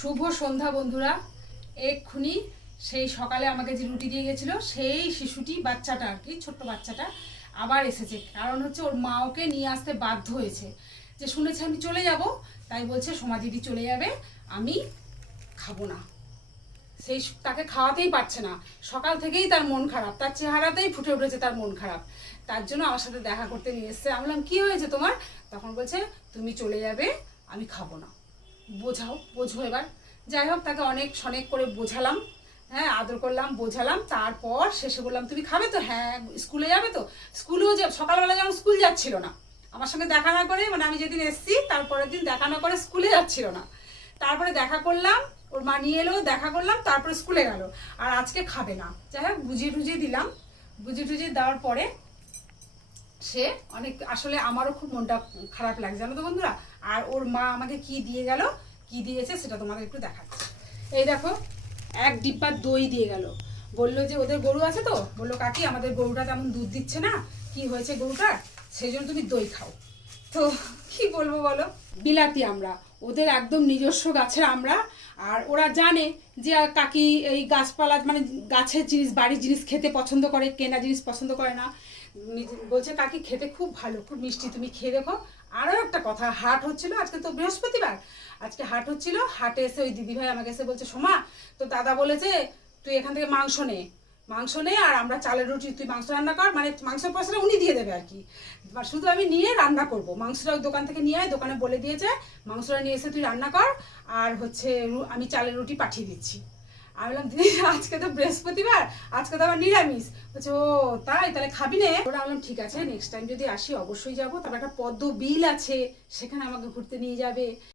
শুভ সন্ধ্যা বন্ধুরা। এক্ষুনি সেই সকালে আমাকে যে রুটি দিয়ে গেছিলো সেই শিশুটি, বাচ্চাটা আর কি, ছোট্ট বাচ্চাটা আবার এসেছে। কারণ হচ্ছে ওর মা ওকে নিয়ে আসতে বাধ্য হয়েছে, যে শুনেছে আমি চলে যাব, তাই বলছে সোমা দিদি চলে যাবে, আমি খাবো না। সেই তাকে খাওয়াতেই পারছে না, সকাল থেকেই তার মন খারাপ, তার চেহারাতেই ফুটে উঠেছে তার মন খারাপ। তার জন্য আমার সাথে দেখা করতে নিয়ে এসছে। আমি বললাম কী হয়েছে তোমার? তখন বলছে তুমি চলে যাবে, আমি খাবো না। বোঝো এবার। যাই হোক, তাকে অনেক শনেক করে বোঝালাম, হ্যাঁ, আদর করলাম, বোঝালাম। তারপর শেষে বললাম তুমি খাবে তো? হ্যাঁ। স্কুলে যাবে তো? স্কুলেও সকালবেলা যেমন স্কুল যাচ্ছিল না, আমার সঙ্গে দেখা না করে, মানে আমি যেদিন এসছি তারপরের দিন দেখা না করে স্কুলে যাচ্ছিল না। তারপরে দেখা করলাম, ওর মা নিয়ে এলো, দেখা করলাম, তারপরে স্কুলে গেল। আর আজকে খাবে না। যাই হোক, বুঝিয়ে টুজিয়ে দিলাম। বুঝিয়ে টুজিয়ে দেওয়ার পরে সে অনেক, আসলে আমারও খুব মনটা খারাপ লাগছে, জানো তো বন্ধুরা। আর ওর মা আমাকে কি দিয়ে গেল, কি দিয়েছে সেটা তোমাদের একটু দেখাচ্ছি। এই দেখো, এক ডিব্বা দই দিয়ে গেল। বললো যে ওদের গরু আছে তো, বললো কাকি আমাদের গরুটা তেমন দুধ দিচ্ছে না, কি হয়েছে গরুটার, সেই জন্য তুমি দই খাও। তো কি বলবো বলো, বিলাতি আমরা, ওদের একদম নিজস্ব গাছের আমরা। আর ওরা জানে যে কাকি এই গাছপালা, মানে গাছের জিনিস, বাড়ির জিনিস খেতে পছন্দ করে, কেনা জিনিস পছন্দ করে না। বলছে কাকি খেতে খুব ভালো, খুব মিষ্টি, তুমি খেয়ে দেখো। আরও একটা কথা, হাট হচ্ছিল আজকে, তো বৃহস্পতিবার, আজকে হাট হচ্ছিল। হাটে এসে ওই দিদিভাই আমাকে এসে বলছে সোমা, তো দাদা বলেছে তুই এখান থেকে মাংস নে আর আমরা চালের রুটি, তুই মাংস রান্না কর, মানে মাংসের পয়সাটা উনি দিয়ে দেবে আর কি, শুধু আমি নিয়ে রান্না করব। মাংসটা ওই দোকান থেকে নিয়ে আয়, দোকানে বলে দিয়েছে মাংসটা নিয়ে এসে তুই রান্না কর, আর হচ্ছে আমি চালের রুটি পাঠিয়ে দিচ্ছি। আমি বললাম দিদি আজকে তো বৃহস্পতিবার, আজকে তো আবার নিরামিষ। বলছে ও তাই, তাহলে খাবি না? ওরা বললাম ঠিক আছে, নেক্সট টাইম যদি আসি অবশ্যই যাবো। তারপর একটা পদ্ম বিল আছে, সেখানে আমাকে ঘুরতে নিয়ে যাবে।